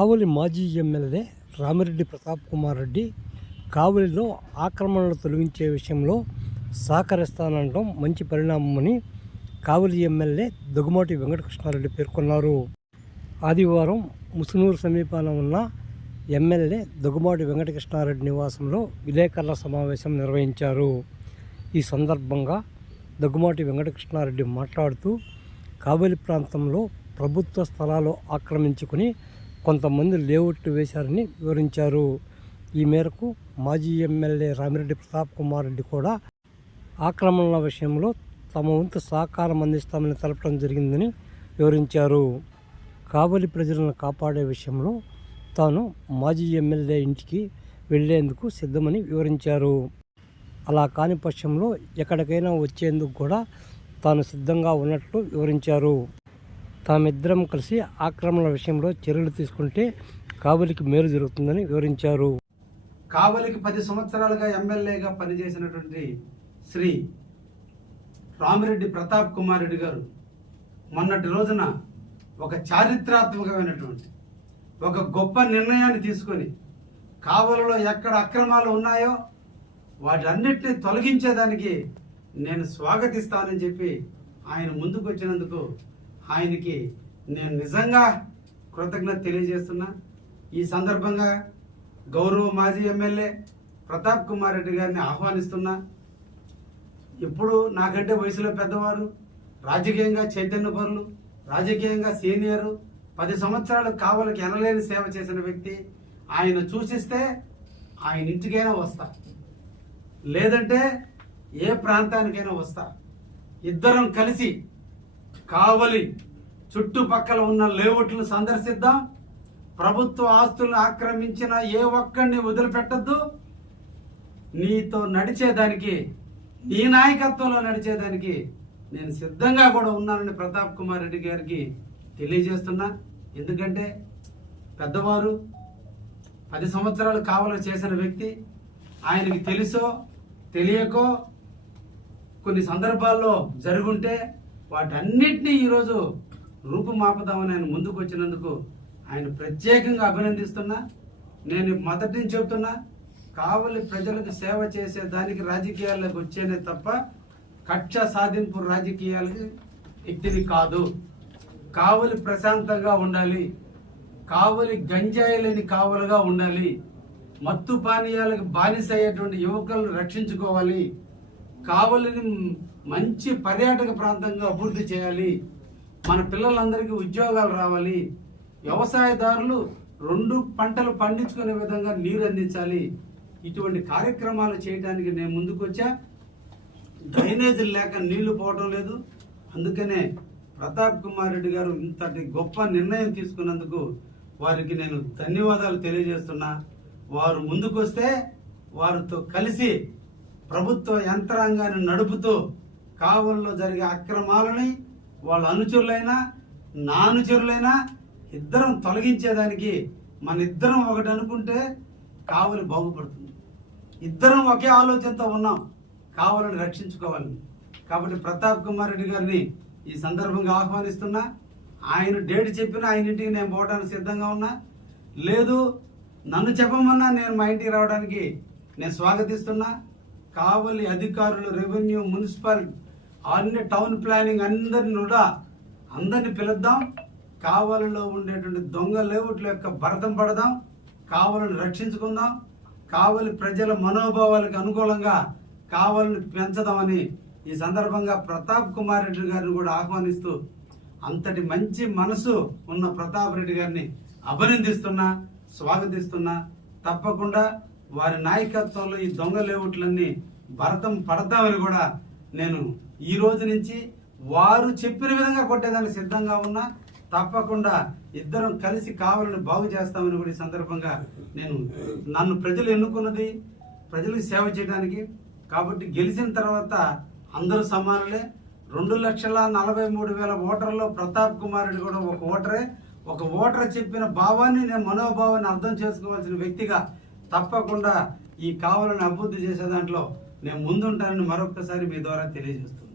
కావలి మాజీ ఎమ్మెల్యే రామిరెడ్డి ప్రతాప్ కుమార్ రెడ్డి కావలిలో ఆక్రమణలు తొలగించే విషయంలో సహకరిస్తానడం మంచి పరిణామమని కావలి ఎమ్మెల్యే దగ్గుమాటి వెంకటకృష్ణారెడ్డి పేర్కొన్నారు. ఆదివారం ముసునూరు సమీపాన ఉన్న ఎమ్మెల్యే దగ్గుమాటి వెంకటకృష్ణారెడ్డి నివాసంలో విలేకరుల సమావేశం నిర్వహించారు. ఈ సందర్భంగా దగ్గుమాటి వెంకటకృష్ణారెడ్డి మాట్లాడుతూ కావలి ప్రాంతంలో ప్రభుత్వ స్థలాలు ఆక్రమించుకుని కొంతమంది లేఅవుట్ వేశారని వివరించారు. ఈ మేరకు మాజీ ఎమ్మెల్యే రామిరెడ్డి ప్రతాప్ కుమార్ రెడ్డి కూడా ఆక్రమణల విషయంలో తమ వంతు సహకారం అందిస్తామని తెలపడం జరిగిందని వివరించారు. కావలి ప్రజలను కాపాడే విషయంలో తాను మాజీ ఎమ్మెల్యే ఇంటికి వెళ్ళేందుకు సిద్ధమని వివరించారు. అలా కాని పక్షంలో ఎక్కడికైనా వచ్చేందుకు కూడా తాను సిద్ధంగా ఉన్నట్లు వివరించారు. తామిద్దరం కలిసి ఆక్రమణల విషయంలో చర్యలు తీసుకుంటే కావలికి మేలు జరుగుతుందని వివరించారు. కావలికి పది సంవత్సరాలుగా ఎమ్మెల్యేగా పనిచేసినటువంటి శ్రీ రామిరెడ్డి ప్రతాప్ కుమార్ రెడ్డి గారు మొన్నటి రోజున ఒక చారిత్రాత్మకమైనటువంటి ఒక గొప్ప నిర్ణయాన్ని తీసుకొని కావలలో ఎక్కడ అక్రమాలు ఉన్నాయో వాటన్నిటిని తొలగించేదానికి నేను స్వాగతిస్తానని చెప్పి ఆయన ముందుకు వచ్చినందుకు ఆయనకి నేను నిజంగా కృతజ్ఞత తెలియజేస్తున్నా. ఈ సందర్భంగా గౌరవ మాజీ ఎమ్మెల్యే ప్రతాప్ కుమార్ రెడ్డి గారిని ఆహ్వానిస్తున్నా. ఇప్పుడు నాకంటే వయసులో పెద్దవారు రాజకీయంగా చైతన్యపరులు రాజకీయంగా సీనియరు పది సంవత్సరాలు కావలకి ఎనలేని సేవ చేసిన వ్యక్తి. ఆయన సూచిస్తే ఆయన ఇంటికైనా వస్తా. లేదంటే ఏ ప్రాంతానికైనా వస్తా. ఇద్దరం కలిసి కావలి చుట్టుపక్కల ఉన్న లేఅవుట్లను సందర్శిద్దాం. ప్రభుత్వ ఆస్తులను ఆక్రమించిన ఏ ఒక్కడిని వదిలిపెట్టద్దు. నీతో నడిచేదానికి నీ నాయకత్వంలో నడిచేదానికి నేను సిద్ధంగా కూడా ఉన్నానని ప్రతాప్ కుమార్ రెడ్డి గారికి తెలియజేస్తున్నా. ఎందుకంటే పెద్దవారు పది సంవత్సరాలు కావలి చేసిన వ్యక్తి. ఆయనకి తెలుసో తెలియకో కొన్ని సందర్భాల్లో జరుగుంటే వాటన్నిటినీ ఈరోజు రూపుమాపుదామని ఆయన ముందుకు వచ్చినందుకు ఆయన ప్రత్యేకంగా అభినందిస్తున్నా. నేను మొదటి నుంచి చెబుతున్నా కావలి ప్రజలకు సేవ చేసే దానికి రాజకీయాల్లోకి వచ్చేనే తప్ప కక్ష సాధింపు రాజకీయాలకి వ్యక్తిని కాదు. కావలి ప్రశాంతంగా ఉండాలి. కావలి గంజాయి లేని కావలుగా ఉండాలి. మత్తు పానీయాలకు బానిస అయ్యేటువంటి యువకులను రక్షించుకోవాలి. కావలిని మంచి పర్యాటక ప్రాంతంగా అభివృద్ధి చేయాలి. మన పిల్లలందరికీ ఉద్యోగాలు రావాలి. వ్యవసాయదారులు రెండు పంటలు పండించుకునే విధంగా నీరు అందించాలి. ఇటువంటి కార్యక్రమాలు చేయడానికి నేను ముందుకొచ్చా డ్రైనేజీలు లేక నీళ్ళు పోవటం లేదు. అందుకనే ప్రతాప్ కుమార్ రెడ్డి గారు ఇంతటి గొప్ప నిర్ణయం తీసుకున్నందుకు వారికి నేను ధన్యవాదాలు తెలియజేస్తున్నా. వారు ముందుకొస్తే వారితో కలిసి ప్రభుత్వ యంత్రాంగాన్ని నడుపుతూ కావల్లో జరిగే అక్రమాలని వాళ్ళ అనుచరులైనా నా అనుచరులైనా ఇద్దరం తొలగించేదానికి మన ఇద్దరం ఒకటి అనుకుంటే కావలి బాగుపడుతుంది. ఇద్దరం ఒకే ఆలోచనతో ఉన్నాం కావాలని రక్షించుకోవాలని. కాబట్టి ప్రతాప్ కుమార్ రెడ్డి గారిని ఈ సందర్భంగా ఆహ్వానిస్తున్నా. ఆయన డేట్ చెప్పినా ఆయన ఇంటికి నేను పోవడానికి సిద్ధంగా ఉన్నా. లేదు నన్ను చెప్పమన్నా నేను మా ఇంటికి రావడానికి నేను స్వాగతిస్తున్నా. కావలి అధికారులు రెవెన్యూ మున్సిపల్ అన్ని టౌన్ ప్లానింగ్ అందరిని కూడా అందరిని పిలుద్దాం. కావలిలో ఉండేటువంటి దొంగ లేవుట్ల యొక్క భరతం పడదాం. కావలిని రక్షించుకుందాం. కావలి ప్రజల మనోభావాలకు అనుకూలంగా కావలను పెంచదామని ఈ సందర్భంగా ప్రతాప్ కుమార్ రెడ్డి గారిని కూడా ఆహ్వానిస్తూ అంతటి మంచి మనసు ఉన్న ప్రతాప్ రెడ్డి గారిని అభినందిస్తున్నా స్వాగతిస్తున్నా. తప్పకుండా వారి నాయకత్వంలో ఈ దొంగ లేవుట్లన్నీ భరతం పడతామని కూడా నేను ఈ రోజు నుంచి వారు చెప్పిన విధంగా కొట్టేదానికి సిద్ధంగా ఉన్నా తప్పకుండా ఇద్దరం కలిసి కావాలని బాగు చేస్తామని కూడా ఈ సందర్భంగా నేను నన్ను ప్రజలు ఎన్నుకున్నది ప్రజలకు సేవ చేయడానికి. కాబట్టి గెలిచిన తర్వాత అందరూ సమానులే. రెండు లక్షల నలభై మూడు వేల ఓటర్లో ప్రతాప్ కుమార్ రెడ్డి కూడా ఒక ఓటరే. ఒక ఓటర్ చెప్పిన భావాన్ని నేను మనోభావాన్ని అర్థం చేసుకోవాల్సిన వ్యక్తిగా తప్పకుండా ఈ కావాలను అభివృద్ధి చేసే దాంట్లో నేను ముందుంటానని మరొకసారి మీ ద్వారా తెలియజేస్తున్నాను.